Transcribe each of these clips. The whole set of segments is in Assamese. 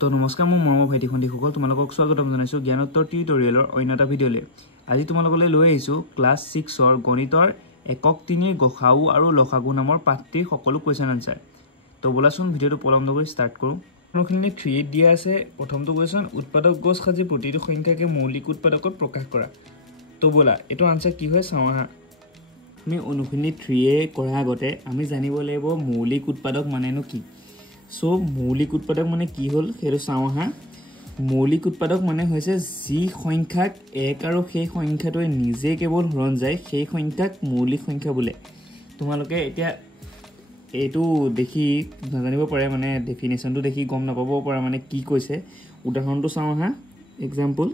তো নমস্কাৰ মোৰ মৰমৰ ভাইটি ভণ্টিসকল তোমালোকক স্বাগতম জনাইছোঁ জ্ঞানোত্তৰ টিউটৰিয়েলৰ অন্য এটা ভিডিঅ'লৈ। আজি তোমালোকলৈ লৈ আহিছোঁ ক্লাছ 6ৰ গণিতৰ একক 3 গসাউ আৰু লসাগু নামৰ পাঠটিৰ সকলো কুৱেশ্যন আনসাৰ। তো বলাচোন ভিডিঅ'টো পলম নকৰি ষ্টাৰ্ট কৰোঁ। প্ৰথমখিনি 3 দিয়া আছে। প্ৰথমটো কুৱেশ্যন উৎপাদক গছ সাজি প্ৰতিটো সংখ্যাকে মৌলিক উৎপাদকত প্ৰকাশ কৰা। তো বলা এইটো আনসাৰ কি হয় চাওঁ আহা। আমি অনুখিনি 3 কৰাৰ আগতে আমি জানিব লাগিব মৌলিক উৎপাদক মানেনো কি। সো মৌলিক উৎপাদক মানে কি হল হেতু চাও হা। মৌলিক উৎপাদক মানে হৈছে যি সংখ্যাক এক আৰু সেই সংখ্যাটোৱে নিজে কেৱল হৰণ যায় সেই সংখ্যাক মৌলিক সংখ্যা বোলে। তোমালোকে এতিয়া এইটো দেখি জানিব পাৰে মানে ডেফিনেশনটো দেখি গম নাপাব পৰা মানে কি কৈছে। উদাহৰণটো চাও হা। এক্সাম্পল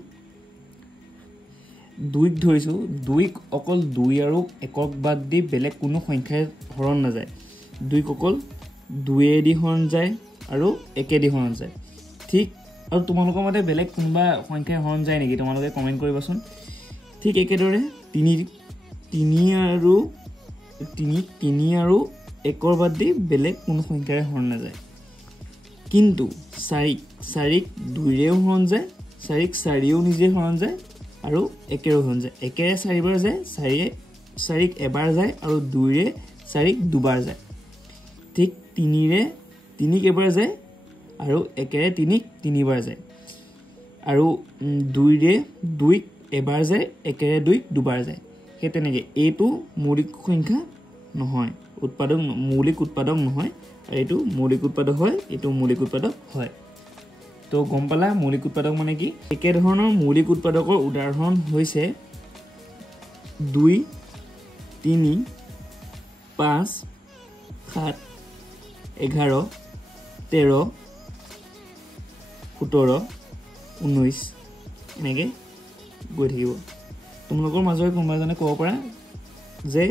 2ক ধৰিছো। 2ক অকল 2 আৰু একক বাদ দি বেলেগ কোনো সংখ্যাৰ হৰণ নাযায়। 2ক অকল 2 দি হৰণ যায় আৰু 1 দি হৰণ যায়। ঠিক আৰু তোমালোকৰ মতে বেলেগ কোনবা সংখ্যাৰ হৰণ যায় নেকি তোমালোকে কমেন্ট কৰিবাচোন। ঠিক একেদৰে 3 আৰু 1 বাদ দি বেলেগ কোনো সংখ্যাৰ হৰণ নাযায়। কিন্তু 4ক 2ৰেও হৰণ যায়, 4ক 4ও নিজে হৰণ যায় আৰু 1ৰেও হৰণ যায়। 1ৰে 4 বাৰ যায়, 4ক এবাৰ যায় আৰু 2ৰে 4ক দুবাৰ যায়। ঠিক 3ৰে 3ক এবাৰ যায় আৰু 1ৰে 3ক 3 বাৰ যায় আৰু 2ৰে 2ক এবাৰ যায়, 1ৰে 2ক দুবাৰ যায়। সেই তেনেকৈ এইটো মৌলিক সংখ্যা নহয়, উৎপাদক মৌলিক উৎপাদক নহয় আৰু এইটো মৌলিক উৎপাদক হয়, এইটো মৌলিক উৎপাদক হয়। তো গম পালা মৌলিক উৎপাদক মানে কি। একে ধৰণৰ মৌলিক উৎপাদকৰ উদাহৰণ হৈছে 2 3 5 7 11 13 17 19 এনেকৈ গৈ থাকিব। তোমালোকৰ মাজৰে কোনোবা এজনে ক'ব পাৰা যে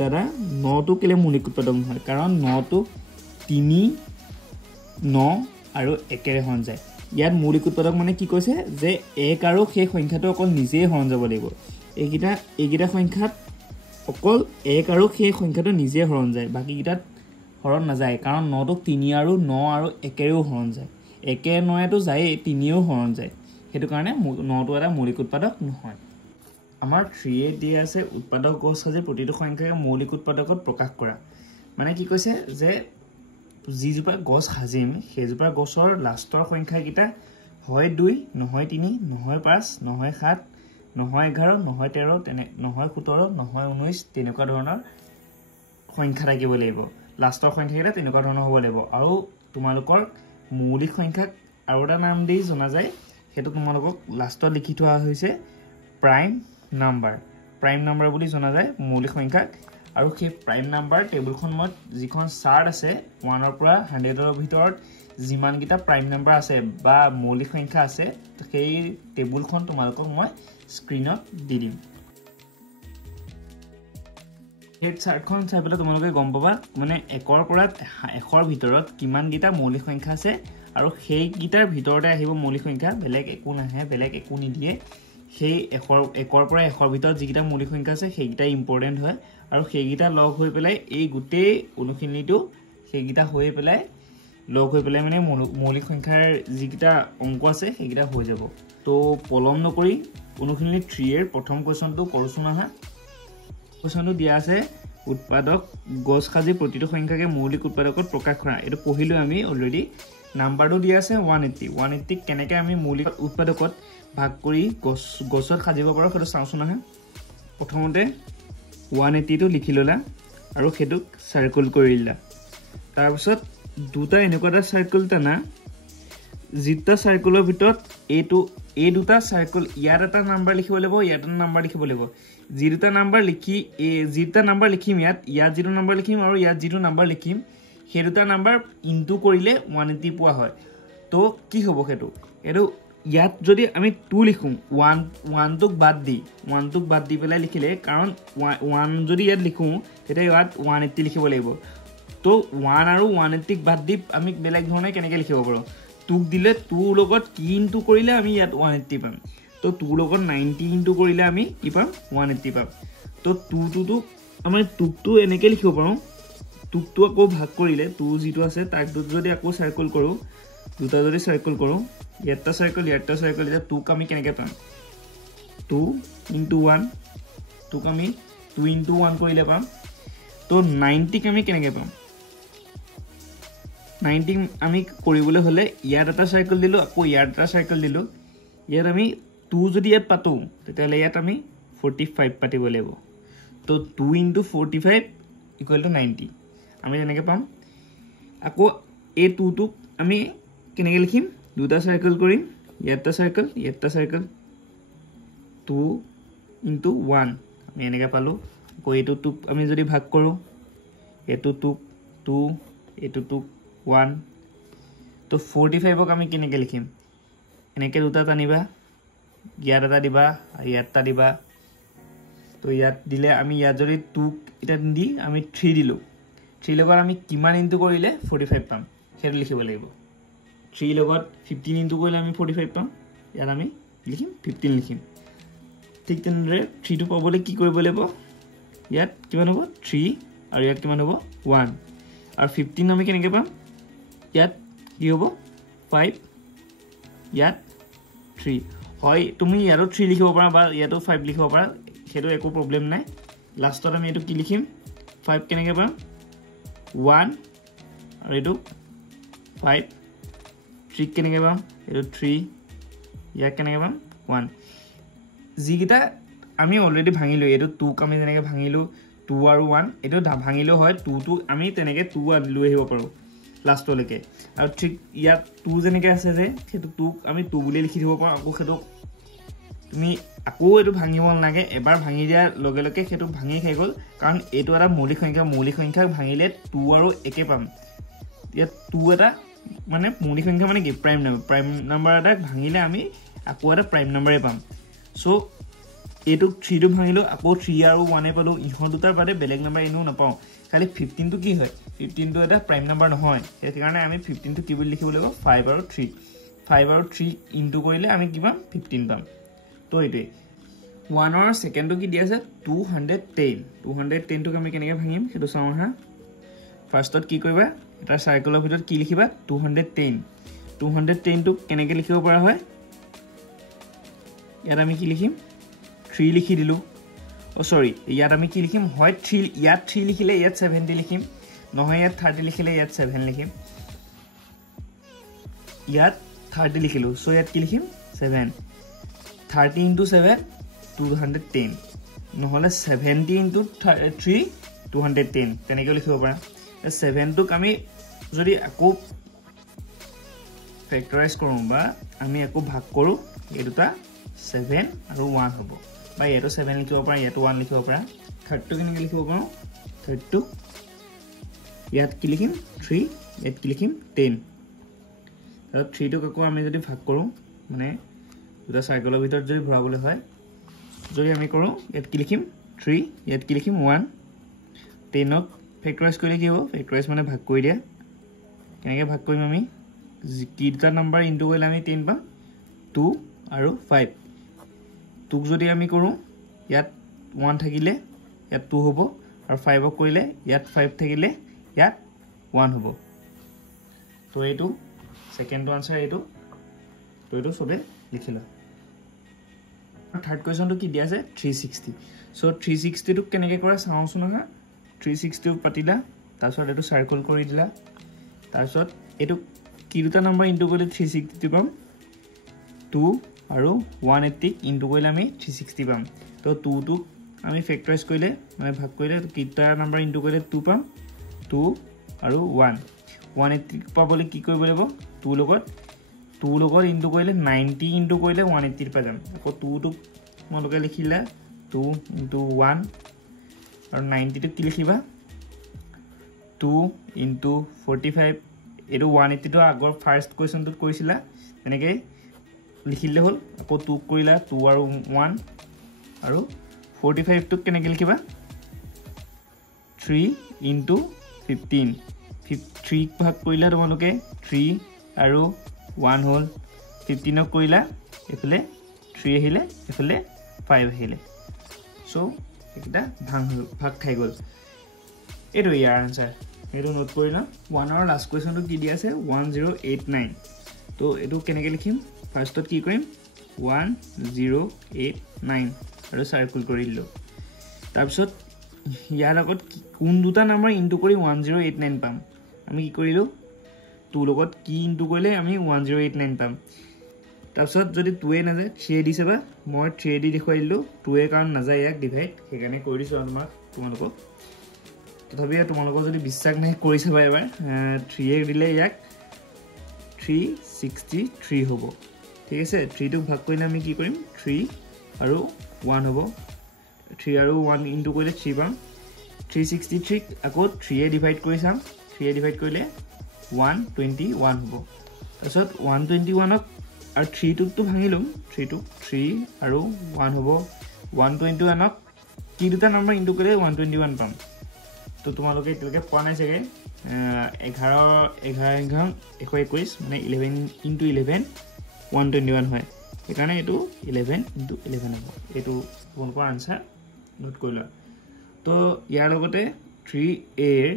দাদা 9টো কেলে মৌলিক উৎপাদক নহয়, কাৰণ 9টো 3 9 আৰু 1ৰে হৰণ যায়। ইয়াত মৌলিক উৎপাদক মানে কি কৈছে যে 1 আৰু সেই সংখ্যাটো অকল নিজেই হৰণ যাব লাগিব। এইকেইটা সংখ্যাত অকল 1 আৰু সেই সংখ্যাটো নিজে হৰণ যায়, বাকীকেইটাত হৰণ নাযায়। কাৰণ 9টো 3 আৰু 9 আৰু 1ৰেও হৰণ যায়, 1 9টো যায়েই, 3ও হৰণ যায়। সেইটো কাৰণে 9টো এটা মৌলিক উৎপাদক নহয়। আমাৰ 3 দিয়া আছে উৎপাদক গছ সাজি প্ৰতিটো সংখ্যাকে মৌলিক উৎপাদকত প্ৰকাশ কৰা। মানে কি কৈছে যে যিজোপা গছ সাজিম সেইজোপা গছৰ লাষ্টৰ সংখ্যাকেইটা হয় 2 নহয় 3 নহয় 5 নহয় 7 নহয় 11 নহয় 13 নহয় 17 নহয় 19 তেনেকুৱা ধৰণৰ সংখ্যা থাকিব লাগিব। লাষ্টৰ সংখ্যাকেইটা তেনেকুৱা ধৰণৰ হ'ব লাগিব। আৰু তোমালোকৰ মৌলিক সংখ্যাক আৰু এটা নাম দি জনা যায়, সেইটো তোমালোকক লাষ্টত লিখি থোৱা হৈছে প্ৰাইম নাম্বাৰ। প্ৰাইম নাম্বাৰ বুলি জনা যায় মৌলিক সংখ্যাক। আৰু সেই প্ৰাইম নাম্বাৰ টেবুলখনত যিখন চাৰ্ট আছে 1ৰ পৰা 100ৰ ভিতৰত যিমানকেইটা প্ৰাইম নাম্বাৰ আছে বা মৌলিক সংখ্যা আছে সেই টেবুলখন তোমালোকক মই স্ক্ৰীনত দি দিম। সেই চাৰ্টখন চাই পেলাই তোমালোকে গম পাবা মানে 1ৰ পৰা 100ৰ ভিতৰত কিমানকেইটা মৌলিক সংখ্যা আছে আৰু সেইকেইটাৰ ভিতৰতে আহিব মৌলিক সংখ্যা, বেলেগ একো নাহে, বেলেগ একো নিদিয়ে। সেই 1ৰ পৰা 100ৰ ভিতৰত যিকেইটা মৌলিক সংখ্যা আছে সেইকেইটা ইম্পৰ্টেণ্ট হয় আৰু সেইকেইটা লগ হৈ পেলাই এই গোটেই অনুখিনিটো সেইকেইটা হৈ পেলাই লগ হৈ পেলাই মানে মৌলিক সংখ্যাৰ যিকেইটা অংক আছে সেইকেইটা হৈ যাব। তো পলম নকৰি অনুখিনি 3ৰ প্ৰথম কুৱেশ্যনটো কৰোঁচোন আহা। কুৱেশ্যনটো দিয়া আছে উৎপাদক গছ সাজি প্ৰতিটো সংখ্যাকে মৌলিক উৎপাদকত প্ৰকাশ কৰা। এইটো পঢ়িলোঁ আমি অলৰেডি। নাম্বাৰটো দিয়া আছে 180। 180ক কেনেকৈ আমি মৌলিক উৎপাদকত ভাগ কৰি গছত সাজিব পাৰোঁ সেইটো চাওঁচোন আহা। প্ৰথমতে 180টো লিখি ল'লা আৰু সেইটোক চাৰ্কুল কৰি দিলা। তাৰপিছত দুটা এনেকুৱা এটা চাৰ্কুল টানা যিটা চাৰ্কুলৰ ভিতৰত এই দুটা চাৰ্কুল ইয়াত এটা নাম্বাৰ লিখিব লাগিব, ইয়াত এটা নাম্বাৰ লিখিব লাগিব। যি দুটা নাম্বাৰ লিখিম ইয়াত যিটো নাম্বাৰ লিখিম আৰু ইয়াত যিটো নাম্বাৰ লিখিম সেই দুটা নাম্বাৰ ইনটু কৰিলে 180 পোৱা হয়। তো কি হ'ব সেইটো ইয়াত যদি আমি 2 লিখোঁ 1টোক বাদ দি পেলাই লিখিলে, কাৰণ 1 যদি ইয়াত লিখোঁ তেতিয়া ইয়াত 180 লিখিব লাগিব। তো 1 আৰু 180ক বাদ দি আমি বেলেগ ধৰণে কেনেকৈ লিখিব পাৰোঁ। 2ক দিলে 2ৰ লগত কি ইনটু কৰিলে আমি ইয়াত 180 পাম। তো 2ৰ লগত 90 ইনটু কৰিলে আমি কি পাম 180 পাম। তো 2টো আমাৰ 2টো এনেকৈ লিখিব পাৰোঁ। 2টো আকৌ ভাগ কৰিলে 2 যিটো আছে তাক যদি আকৌ চাৰ্কুল কৰোঁ দুটা যদি সার্কেল করো ইয়াটা সার্কেল এটা 2 আমি কেনেকে পাম 2 into 1 2 আমি 2 into 1 কৰিলে পাম তো 90 আমি কেনেকে পাম 90 আমি কৰিবলৈ হলে ইয়াত এটা সার্কেল দিলো আকৌ ইয়াত এটা সার্কেল দিলো ইয়াত আমি 2 যদি ইয়াত পাতো তেতিয়ালে ইয়াত আমি 45 পাতিব লাগিব তো 2 into 45 equal to 90 আমি এনেকে পাম আকৌ এই 2 টো আমি কেনেকে লিখিম দুটা সার্কেল কৰিম ইয়াটা সার্কেল 2 into 1 আমি এনেকে পালো আকৌ এইটো 2 আমি যদি ভাগ কৰো এটো 2 এটো 2 1 তো 45 ক আমি কেনেকে লিখিম এনেকে দুটা টানিবা ইয়াত এটা দিবা ইয়াতটা দিবা তো ইয়াত দিলে আমি ইয়াত যদি 2 এটা দি আমি 3 দিলো 3 লগত আমি কিমান ইনটু কৰিলে 45 পাম হেৰ লিখিব লাগিব 3 লগত 15 ইনটু কৰিলে আমি 45 পাম ইয়াত আমি লিখিম 15 লিখিম ঠিক তেনেদৰে 3 টো পাবলৈ কি কৰিব লাগিব ইয়াত কিমান হ'ব 3 আৰু ইয়াত কিমান হ'ব 1 আৰু 15 আমি কেনেকে পাম ইয়াত কি হ'ব 5 ইয়াত 3 হয় তুমি ইয়াৰো 3 লিখিব পাৰা বা ইয়াতো 5 লিখিব পাৰা হেটো একো প্ৰবলেম নাই লাষ্টত আমি এটো কি লিখিম 5 কেনেকে পাম 1 আৰু এটো 5 3 কেনেকে পাম এটো 3 ইয়াক কেনেকে পাম 1 জিগিটা আমি অলৰেডি ভাঙিলো এটো 2 ক আমি যেনেকে ভাঙিলো 2 আৰু 1 এটো ভাঙিলো হয় 2 টো আমি তেনেকে 2 লৈ আহিব পাৰো লাষ্টলৈকে আৰু ঠিক ইয়াত 2 যেনেকে আছে যে হেতু 2 আমি 2 বুলি লিখি দিব পাৰো আকৌ হেতু তুমি আকৌ এটো ভাঙিব নালাগে এবাৰ ভাঙি দিয়া লগে লগে হেতু ভাঙি খাই গল কাৰণ এটো এটা মৌলিক সংখ্যা ভাঙিলে 2 আৰু একে পাম ইয়াত 2 এটা মানে মৌলিক সংখ্যা মানে কি প্ৰাইম নাম্বাৰ এটা ভাঙিলে আমি আকৌ এটা প্ৰাইম নাম্বাৰে পাম সো এটো 3 টো ভাঙিলো আকৌ 3 আৰু 1 এ পালো ইহত দুটাৰ বাদে বেলেগ নাম্বাৰ ইনো নাপাও খালি 15 টো কি হয় 15 টো এটা প্ৰাইম নাম্বাৰ নহয় সেই কাৰণে আমি 15 টো কি বুলি লিখিব লাগিব 5 আৰু 3 ইনটু কৰিলে আমি কি পাম 15 পাম তো এটো 1 और सेकेंड तो की दिया আছে 210 টো আমি কেনেকে ভাঙিম হেতু চাও হা ফাৰ্ষ্টত কি কৰিবা এটা সাৰ্কেলৰ ভিতৰত কি লিখিবা 210 টো কেনেকে লিখিব পৰা হয় ইয়াত আমি কি লিখিম 3 লিখি দিলো ও সৰি ইয়াত আমি কি লিখিম হয় 3 ইয়াত 3 লিখিলে ইয়াত 70 লিখিম নহয় ইয়াত 30 লিখিলে ইয়াত 7 লিখিম ইয়াত 30 লিখিলো সো ইয়াত কি লিখিম 7 30 into 7 210 নহলে 70 into 3 210 তেনেকৈ লিখিব পাৰা 7 টোক আমি যদি আকৌ ফেক্টৰাইজ কৰো বা আমি আকৌ ভাগ কৰো এই দুটা 7 আৰু 1 হ'ব বা এটো 7 লিখিব পাৰা এটো 1 লিখিব পাৰা 32 কেনেকৈ লিখিব পাৰো 32 ইয়াত কি লিখিম 3 ইয়াত কি লিখিম 10 আৰু 3 টোক আকৌ আমি যদি ভাগ কৰো মানে দুটা সাইকেলৰ ভিতৰত যদি ভৰাবলৈ হয় যদি আমি কৰো ইয়াত কি লিখিম 3 ইয়াত কি লিখিম 1 10 ক ফেক্টৰাইজ কৰিলে কি হ'ব ফেক্টৰাইজ মানে ভাগ কৰি দিয়া কেনেকৈ ভাগ কৰিম আমি কিটা নাম্বাৰ ইনটু কৰিলে আমি 10 পাম 2 আৰু 5 2 যদি আমি কৰো ইয়াত 1 থাকিলে ইয়াত 2 হ'ব আৰু 5 ক কৰিলে ইয়াত 5 থাকিলে ইয়াত 1 হ'ব তো এইটো সেকেন্ড আনসাৰ এইটো তো এইটো সবে লিখিলা थर्ड क्वेश्चन तो की दिया আছে 360 सो 360 টো কেনেকে কৰে চাওঁছুন না 360 পাতিলা তাৰছত এটো সাৰ্কেল কৰি দিলা তাৰছত এটো কি দুটা নাম্বাৰ ইনটু কৰিলে 360 পাম 2 আৰু 180 ইনটু কৰিলে আমি 360 পাম তো 2 টো আমি ফেক্টৰাইজ কৰিলে মানে ভাগ কৰিলে কিটা নাম্বাৰ ইনটু কৰিলে 2 পাম 2 আৰু 1 180 পাবলৈ কি কৰিব লাগিব 2 লগত 2 লগত ইনটু কৰিলে 90 ইনটু কৰিলে 180 পাম আকৌ 2 টো মলকে লিখিলা 2 into 1 আৰু 90 টো কি লিখিবা 2 into 45 এটো 180 টো আগৰ ফাৰ্স্ট কোৱেশ্চন টো কৰিছিলা এনেকৈ লিখিলে হল আকৌ 2 কৰিলা 2 আৰু 1 আৰু 45 টো কেনেকৈ লিখিবা 3 into 15 3 ভাগ কৰিলা তোমালোকে 3 আৰু 1 হল 15 কৰিলা এফালে 3 আহিলে এফালে 5 আহিলে সো এটা ভাগ খাই গল এটো ইয়াৰ আনসাৰ এইটো নোট কৰি লওঁ 1 ৰ লাষ্ট কুৱেশ্যনটো কি দিয়া আছে 1089 তো এইটো কেনেকৈ লিখিম ফাৰ্ষ্টত কি কৰিম 1089 আৰু সাৰ্কুল কৰি দিলোঁ তাৰপিছত ইয়াৰ আগত কোন দুটা নম্বৰ ইনটু কৰি 1089 পাম আমি কি কৰিলোঁ 2 লগত কি ইনটু কৰিলে আমি 1089 পাম তাৰপিছত যদি 2 এ নাযায় 3 দিছে বা মই 3 দি দেখুৱাই দিলোঁ 2 এ কাৰণ নাযায় ইয়াক ডিভাইড সেইকাৰণে কৰি দিছোঁ তোমালোকক তথাপি তোমালোকৰ যদি বিশ্বাস নাই কৰি চাবা এবাৰ 3 এ দিলে ইয়াক 363 হ'ব ঠিক আছে 3 টোক ভাগ কৰিলে আমি কি কৰিম 3 আৰু 1 হ'ব 3 আৰু 1 ইনটু কৰিলে 3 পাম 363 আকৌ 3 এ ডিভাইড কৰি চাম 3 এ ডিভাইড কৰিলে 121 হ'ব তাৰপিছত 121ক আৰু 3 টোকটো ভাঙি লম 3 টোক 3 আৰু 1 হ'ব 121ক কি দুটা নম্বৰ ইনটু কৰিলে 121 পাম তো তোমালোকে এতিয়ালৈকে পোৱা নাই চাগে 11 মানে 11 ইনটু 11 121 হয় সেইকাৰণে এইটো 11 ইনটু 11 হ'ব এইটো তোমালোকৰ আনসাৰ নোট কৰি লোৱা তো ইয়াৰ লগতে 3a এৰ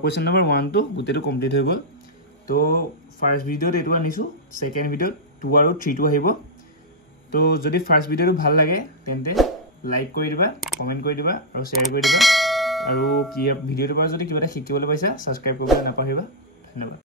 কুৱেশ্যন নম্বৰ 1 টো গোটেইটো কমপ্লিট হৈ গ'ল তো ফাৰ্ষ্ট ভিডিঅ'ত এইটো আনিছোঁ ছেকেণ্ড ভিডিঅ'ত 2 আৰু 3 টো আহিব তো যদি ফাৰ্ষ্ট ভিডিঅ'টো ভাল লাগে তেন্তে লাইক কৰি দিবা কমেণ্ট কৰি দিবা আৰু শ্বেয়াৰ কৰি দিবা আৰু কি ভিডিঅ'টোৰ পৰা যদি কিবা এটা শিকিবলৈ পাইছা ছাবস্ক্ৰাইব কৰিবলৈ নাপাহৰিবা ধন্যবাদ